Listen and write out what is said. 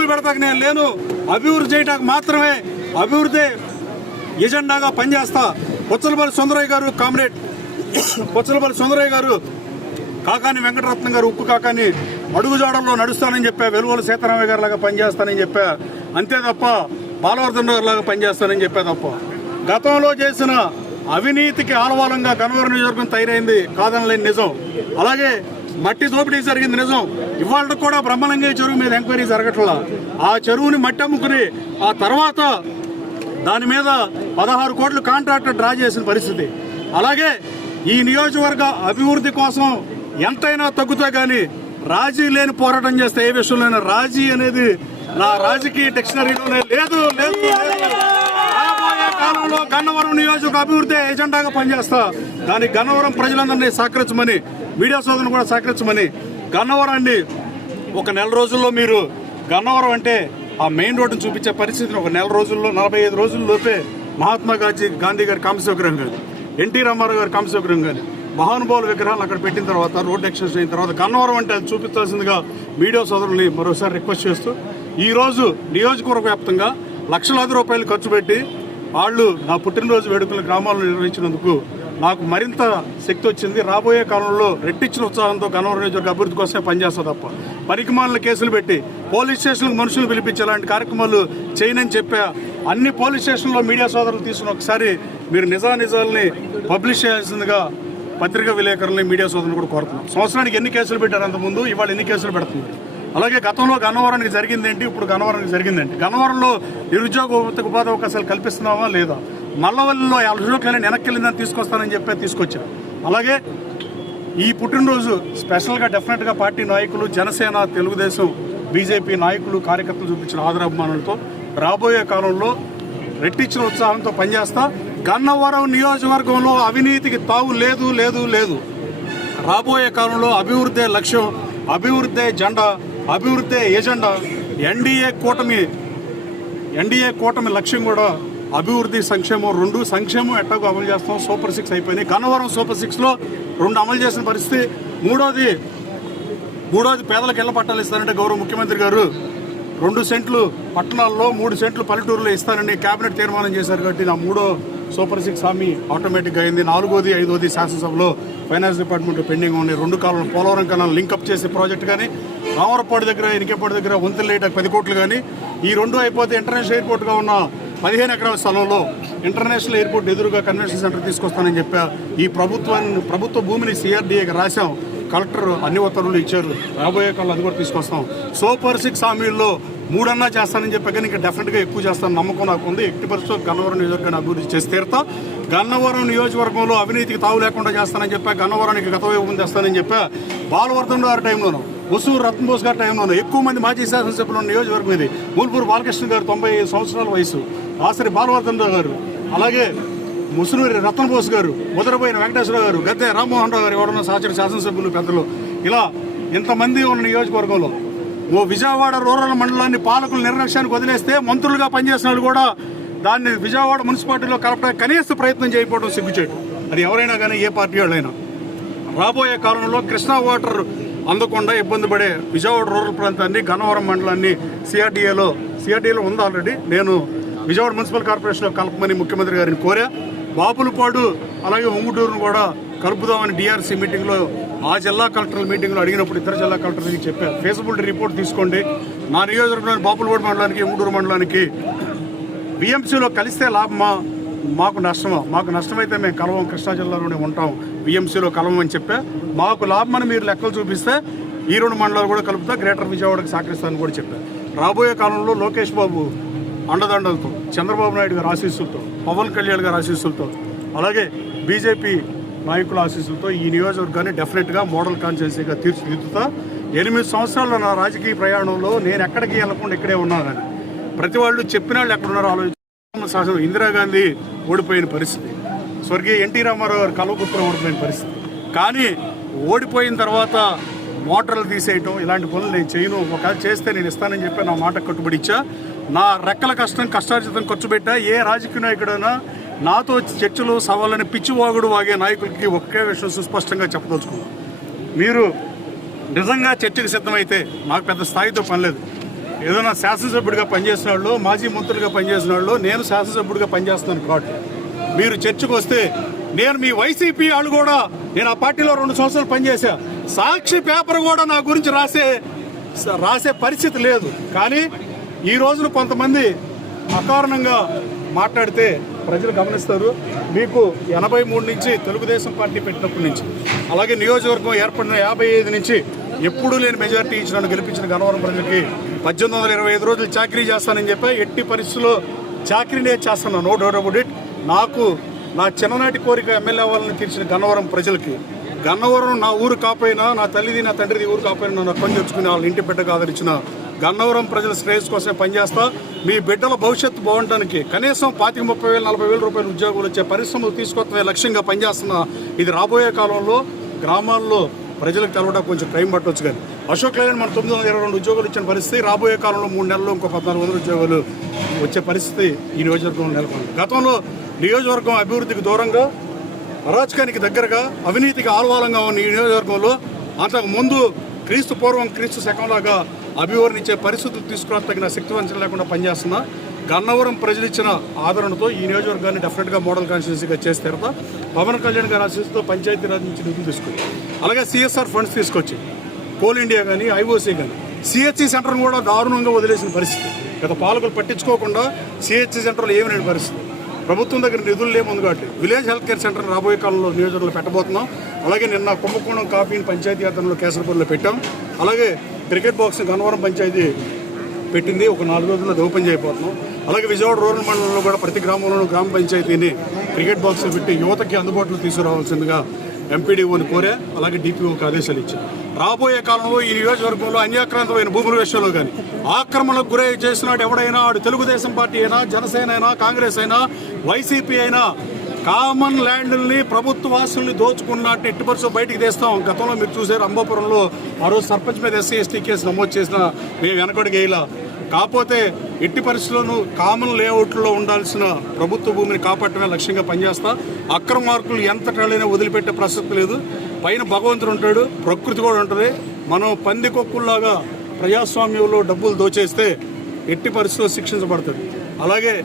కేసులు పెడతాక నేను లేను. అభివృద్ధి చేయడానికి మాత్రమే అభివృద్ధి ఎజెండాగా పనిచేస్తా. పొచ్చలపల్లి సుందరయ్య గారు కామ్రేడ్. పొచ్చలపల్లి సుందరయ్య గారు కాకాని వెంకటరత్నం గారు ఉక్కు కాకాని అడుగుజాడల్లో నడుస్తానని చెప్పా వెలువల సీతారామయ్య గారు లాగా పనిచేస్తానని చెప్పా అంతే తప్ప బాలవర్ధన్ గారు లాగా పనిచేస్తానని చెప్పా తప్ప. గతంలో చేసిన అవినీతికి ఆలవాలంగా గన్నవరం నియోజకవర్గం తయారైంది. కాదనలేని నిజం. అలాగే మట్టి దోపిడీ జరిగింది నిజం. ఇవాళ కూడా బ్రహ్మలింగయ్య చెరువు మీద ఎంక్వైరీ జరగట్లా. ఆ చెరువుని మట్టి అమ్ముకుని ఆ తర్వాత దాని మీద పదహారు కోట్లు కాంట్రాక్ట్ డ్రా చేసిన పరిస్థితి. అలాగే ఈ నియోజకవర్గ అభివృద్ధి కోసం ఎంతైనా తగ్గుతా కానీ రాజీ లేని పోరాటం చేస్తే ఏ విషయంలోనైనా రాజీ అనేది నా రాజకీయ డిక్షనరీలోనే లేదు లేదు రాబోయే కాలంలో గన్నవరం నియోజక అభివృద్ధి ఎజెండాగా పనిచేస్తా. దానికి గన్నవరం ప్రజలందరినీ సహకరించమని మీడియా సోదరులు కూడా సహకరించమని గన్నవరాన్ని ఒక నెల రోజుల్లో మీరు గన్నవరం అంటే ఆ మెయిన్ రోడ్డును చూపించే పరిస్థితిని ఒక నెల రోజుల్లో నలభై ఐదు రోజుల్లోపే మహాత్మా గాంధీ గాంధీ గారి కాంస్య కానీ ఎన్టీ రామారావు గారి కాంస్య కానీ మహానుభావుల విగ్రహాలు అక్కడ పెట్టిన తర్వాత రోడ్ ఎక్స్టెన్షన్ అయిన తర్వాత గన్నవరం అంటే అది చూపించాల్సిందిగా మీడియా సోదరుల్ని మరోసారి రిక్వెస్ట్ చేస్తూ ఈరోజు నియోజకవర్గ వ్యాప్తంగా లక్షలాది రూపాయలు ఖర్చు పెట్టి వాళ్ళు నా పుట్టినరోజు వేడుకలు గ్రామాల్లో నిర్వహించినందుకు నాకు మరింత శక్తి వచ్చింది. రాబోయే కాలంలో రెట్టించిన ఉత్సాహంతో గన్నవరం నియోజకవర్గ అభివృద్ధి కోసమే పనిచేస్తా తప్ప పరికమాల కేసులు పెట్టి పోలీస్ స్టేషన్లకు మనుషులు పిలిపించే కార్యక్రమాలు చేయనని చెప్పా. అన్ని పోలీస్ స్టేషన్లో మీడియా సోదరులు తీసుకుని ఒకసారి మీరు నిజానిజాలని పబ్లిష్ చేయాల్సిందిగా పత్రికా విలేకరులని మీడియా సోదరులు కూడా కోరుతున్నాం. సంవత్సరానికి ఎన్ని కేసులు పెట్టారు అంతకుముందు ఇవాళ ఎన్ని కేసులు పెడుతున్నారు? అలాగే గతంలో గన్నవరానికి జరిగిందేంటి ఇప్పుడు గన్నవరానికి జరిగిందేంటి గన్నవరంలో నిరుద్యోగ ఉపాధి అవకాశాలు కల్పిస్తున్నావా లేదా? మల్లవల్లిలో అలజోట్లని వెనక్కి వెళ్ళిందని తీసుకొస్తానని చెప్పి తీసుకొచ్చారు. అలాగే ఈ పుట్టినరోజు స్పెషల్గా డెఫినెట్గా పార్టీ నాయకులు జనసేన తెలుగుదేశం బీజేపీ నాయకులు కార్యకర్తలు చూపించిన ఆదరాభిమానులతో రాబోయే కాలంలో రెట్టించిన ఉత్సాహంతో పనిచేస్తా. గన్నవరం నియోజకవర్గంలో అవినీతికి తావు లేదు లేదు లేదు. రాబోయే కాలంలో అభివృద్ధి లక్ష్యం అభివృద్ధి జెండా అభివృద్ధి ఎజెండా ఎన్డీఏ కూటమి ఎన్డీఏ కూటమి లక్ష్యం కూడా అభివృద్ధి సంక్షేమం రెండు సంక్షేమం ఎట్టకు అమలు చేస్తాం. సూపర్ సిక్స్ అయిపోయినాయి. గన్నవరం సూపర్ సిక్స్లో రెండు అమలు చేసిన పరిస్థితి. మూడోది మూడోది పేదలకు ఇళ్ళ పట్టాలు ఇస్తారంటే గౌరవ ముఖ్యమంత్రి గారు రెండు సెంట్లు పట్టణాల్లో మూడు సెంట్లు పల్లెటూరులో ఇస్తారని కేబినెట్ తీర్మానం చేశారు కాబట్టి నా మూడో సూపర్ సిక్స్ హామీ ఆటోమేటిక్గా అయింది. నాలుగోది ఐదోది శాసనసభలో ఫైనాన్స్ డిపార్ట్మెంట్ పెండింగ్ ఉన్నాయి. రెండు కాలం పోలవరం కన్నా లింకప్ చేసే ప్రాజెక్ట్ కానీ రామరపాడు దగ్గర ఇనికేపాడు దగ్గర వంతులు లేయటకు పది కోట్లు కానీ ఈ రెండు అయిపోతే ఇంటర్నేషనల్ ఎయిర్పోర్ట్గా ఉన్న పదిహేను ఎకరాల స్థలంలో ఇంటర్నేషనల్ ఎయిర్పోర్ట్ ఎదురుగా కన్వెన్షన్ సెంటర్ తీసుకొస్తానని చెప్పా. ఈ ప్రభుత్వాన్ని ప్రభుత్వ భూమిని సిఆర్డీఏకి రాశాం. కలెక్టర్ అన్ని ఉత్తర్వులు ఇచ్చారు. రాబోయే కాలం అది కూడా తీసుకొస్తాం. సూపర్ సిక్స్ హామీల్లో మూడన్నా చేస్తానని చెప్పా కానీ ఇంకా డెఫినెట్గా ఎక్కువ చేస్తాను నమ్మకం నాకు ఉంది. ఎట్టి పరిస్థితుల్లో గన్నవరం నియోజకవర్గాన్ని అభివృద్ధి చేసి తీరుతా. గన్నవరం నియోజకవర్గంలో అవినీతికి తావు లేకుండా చేస్తానని చెప్పా. గన్నవరానికి గత వైపు తెస్తానని చెప్పా. బాలవర్ధన్ గారి టైంలోనూ వసూరు రత్నబోస్ గారి టైంలోనూ ఎక్కువ మంది మాజీ శాసనసభ్యులు ఉన్న నియోజకవర్గం ఇది. మూల్పూరు బాలకృష్ణ గారు తొంభై సంవత్సరాల వయసు. ఆసరి బాలవర్ధనరావు గారు అలాగే ముసునూరి రత్నబోస్ గారు ముదరబోయిన వెంకటేశ్వరరావు గారు గద్దె రామ్మోహన్ రావు గారు ఎవరన్నా సహచర శాసనసభ్యులు పెద్దలు. ఇలా ఇంతమంది ఉన్న నియోజకవర్గంలో ఓ విజయవాడ రూరల్ మండలాన్ని పాలకుల నిర్లక్ష్యానికి వదిలేస్తే మంత్రులుగా పనిచేసిన వాళ్ళు కూడా దాన్ని విజయవాడ మున్సిపాలిటీలో కలపడానికి కనీస ప్రయత్నం చేయకపోవడం సిగ్గుచేటు. అది ఎవరైనా కానీ ఏ పార్టీ వాళ్ళైనా. రాబోయే కాలంలో కృష్ణా వాటర్ అందకుండా ఇబ్బంది పడే విజయవాడ రూరల్ ప్రాంతాన్ని గన్నవరం మండలాన్ని సిఆర్డీఏలో సిఆర్డీఏలో ఉంది ఆల్రెడీ నేను విజయవాడ మున్సిపల్ కార్పొరేషన్లో కలపమని ముఖ్యమంత్రి గారిని కోరా. బాపులపాడు అలాగే ఉంగుటూరును కూడా కలుపుదామని డిఆర్సీ మీటింగ్లో ఆ జిల్లా కలెక్టర్ల మీటింగ్లో అడిగినప్పుడు ఇతర జిల్లా కలెక్టర్లకి చెప్పారు ఫేసిబిలిటీ రిపోర్ట్ తీసుకోండి. నా నియోజకవర్గంలోని బాపులపాడు మండలానికి ఉంగుటూరు మండలానికి బిఎంసీలో కలిస్తే లాభమా? మాకు నష్టమా? మాకు నష్టమైతే మేము కలవం. కృష్ణా జిల్లాలోనే ఉంటాం. బిఎంసీలో కలవం అని చెప్పా. మాకు లాభమని మీరు లెక్కలు చూపిస్తే ఈ రెండు మండలాలు కూడా కలుపుతా. గ్రేటర్ విజయవాడకి సహకరిస్తానని కూడా చెప్పారు రాబోయే కాలంలో లోకేష్ బాబు అండదండలతో చంద్రబాబు నాయుడు గారి ఆశీస్సులతో పవన్ కళ్యాణ్ గారి ఆశీస్సులతో అలాగే బీజేపీ నాయకుల ఆశీస్సులతో ఈ నియోజకవర్గాన్ని డెఫినెట్గా మోడల్ కాన్స్టిట్యున్సీగా తీర్చిదిద్దుతా. ఎనిమిది సంవత్సరాల నా రాజకీయ ప్రయాణంలో నేను ఎక్కడికి వెళ్ళకుండా ఇక్కడే ఉన్నానని ప్రతి వాళ్ళు చెప్పిన వాళ్ళు ఎక్కడున్నారో ఆలోచించి శాసనం ఇందిరాగాంధీ ఓడిపోయిన పరిస్థితి. స్వర్గీయ ఎన్టీ రామారావు గారు కలవకుత్రం ఓడిపోయిన పరిస్థితి. కానీ ఓడిపోయిన తర్వాత మోటార్లు తీసేయటం ఇలాంటి పనులు నేను చేయను. ఒకవేళ చేస్తే నేను ఇస్తానని చెప్పి నా మాట కట్టుబడిచ్చా నా రెక్కల కష్టం కష్టార్జితం ఖర్చు పెట్టా. ఏ రాజకీయ నాయకుడైనా నాతో చర్చలు సవాళ్ళని పిచ్చివాగుడు వాగే నాయకులకి ఒకే విషయం సుస్పష్టంగా చెప్పదలుచుకున్నాను మీరు నిజంగా చర్చకు సిద్ధమైతే నాకు పెద్ద స్థాయితో పనిలేదు ఏదైనా శాసనసభ్యుడిగా పనిచేసిన వాళ్ళు మాజీ మంత్రులుగా పనిచేసిన వాళ్ళు నేను శాసనసభ్యుడిగా పనిచేస్తున్నాను కాబట్టి. మీరు చర్చకు వస్తే నేను మీ వైసీపీ వాళ్ళు కూడా నేను ఆ పార్టీలో రెండు సంవత్సరాలు పనిచేశా. సాక్షి పేపర్ కూడా నా గురించి రాసే రాసే పరిస్థితి లేదు. కానీ ఈ రోజున కొంతమంది అకారణంగా మాట్లాడితే ప్రజలు గమనిస్తారు. మీకు ఎనభై మూడు నుంచి తెలుగుదేశం పార్టీ పెట్టినప్పటి నుంచి అలాగే నియోజకవర్గం ఏర్పడిన యాభై ఐదు నుంచి ఎప్పుడూ లేని మెజార్టీ ఇచ్చిన నన్ను గెలిపించిన గన్నవరం ప్రజలకి పద్దెనిమిది వందల ఇరవై ఐదు రోజులు చాకరీ చేస్తానని చెప్పి ఎట్టి పరిస్థితుల్లో చాకరీనే చేస్తాను నో డౌట్ అబౌట్ ఇట్ నాకు నా చిన్ననాటి కోరిక ఎమ్మెల్యే అవ్వాలని తీర్చిన గన్నవరం ప్రజలకి గన్నవరం నా ఊరు కాపోయినా నా తల్లిది నా తండ్రిది ఊరు కాపోయినా నన్ను పని తెచ్చుకుని వాళ్ళ ఇంటి బిడ్డ కాదనిచ్చిన గన్నవరం ప్రజల శ్రేయస్ కోసమే పనిచేస్తా. మీ బిడ్డల భవిష్యత్తు బాగుండడానికి కనీసం పాతిక ముప్పై వేలు నలభై వేల రూపాయల ఉద్యోగులు వచ్చే పరిశ్రమలు తీసుకొచ్చే లక్ష్యంగా పనిచేస్తున్న ఇది రాబోయే కాలంలో గ్రామాల్లో ప్రజలకు తెలవడం కొంచెం టైం పట్టవచ్చు కానీ. అశోక్ లేని మన తొమ్మిది వందల ఇరవై రెండు ఉద్యోగులు ఇచ్చిన పరిస్థితి రాబోయే కాలంలో మూడు నెలల్లో ఇంకో పద్నాలుగు వందల ఉద్యోగాలు వచ్చే పరిస్థితి ఈ నియోజకవర్గంలో నెలకొంది. గతంలో నియోజకవర్గం అభివృద్ధికి దూరంగా అరాచకానికి దగ్గరగా అవినీతికి ఆల్వాలంగా ఉన్న ఈ నియోజకవర్గంలో అంతకు ముందు క్రీస్తు పూర్వం క్రీస్తు శకంలాగా అభివర్ణించే పరిస్థితులు తీసుకురాతగిన శక్తివంచన లేకుండా పనిచేస్తున్న గన్నవరం ప్రజలు ఇచ్చిన ఆదరణతో ఈ నియోజకవర్గాన్ని డెఫినెట్గా మోడల్ కాన్స్టిట్యూన్సీగా చేసి తర్వాత పవన్ కళ్యాణ్ గారి ఆశీస్సుతో పంచాయతీరాజ్ నుంచి నిధులు తీసుకొచ్చి అలాగే సిఎస్ఆర్ ఫండ్స్ తీసుకొచ్చి కోల్ ఇండియా కానీ ఐఓసీ కానీ సిహెచ్సి సెంటర్ను కూడా దారుణంగా వదిలేసిన పరిస్థితి. గత పాలకులు పట్టించుకోకుండా సిహెచ్సి సెంటర్లో ఏమి లేని పరిస్థితి. ప్రభుత్వం దగ్గర నిధులు లేముంది కాబట్టి విలేజ్ హెల్త్ కేర్ సెంటర్ రాబోయే కాలంలో నియోజకవర్గంలో పెట్టబోతున్నాం. అలాగే నిన్న కుంభకోణం కాఫీని పంచాయతీ యాత్రలో కేసరపూర్లో పెట్టాం. అలాగే క్రికెట్ బాక్స్ గన్నవరం పంచాయతీ పెట్టింది. ఒక నాలుగు రోజుల్లో అది ఓపెన్ చేయబోతున్నాం. అలాగే విజయవాడ రూరల్ మండలంలో కూడా ప్రతి గ్రామంలోనూ గ్రామ పంచాయతీని క్రికెట్ బాక్స్ పెట్టి యువతకి అందుబాటులో తీసుకురావాల్సిందిగా ఎంపీడీఓని కోరా అలాగే డిపిఓకి ఆదేశాలు ఇచ్చారు. రాబోయే కాలంలో ఈ నియోజకవర్గంలో అన్యాక్రాంతమైన భూముల విషయంలో కానీ ఆక్రమణకు గురై చేసినాడు ఎవడైనా ఆడు తెలుగుదేశం పార్టీ అయినా జనసేన అయినా కాంగ్రెస్ అయినా వైసీపీ అయినా కామన్ ల్యాండ్ని ప్రభుత్వ ఆస్తుల్ని దోచుకున్నట్టు ఎట్టి పరిస్థితుల్లో బయటికి తీస్తాం. గతంలో మీరు చూసారు అంబాపురంలో ఆ రోజు సర్పంచ్ మీద ఎస్సీ ఎస్టీ కేసు నమోదు చేసిన మేము వెనకడు వేయలా. కాకపోతే ఎట్టి పరిస్థితుల్లోనూ కామన్ లేఅవుట్లో ఉండాల్సిన ప్రభుత్వ భూమిని కాపాడటమే లక్ష్యంగా పనిచేస్తా. అక్రమ మార్కులు ఎంత టైనా వదిలిపెట్టే ప్రసక్తి లేదు. పైన భగవంతుడు ఉంటాడు ప్రకృతి కూడా ఉంటుంది. మనం పందికొక్కుల్లాగా ప్రజాస్వామ్యంలో డబ్బులు దోచేస్తే ఎట్టి పరిస్థితుల్లో శిక్షించబడుతుంది. అలాగే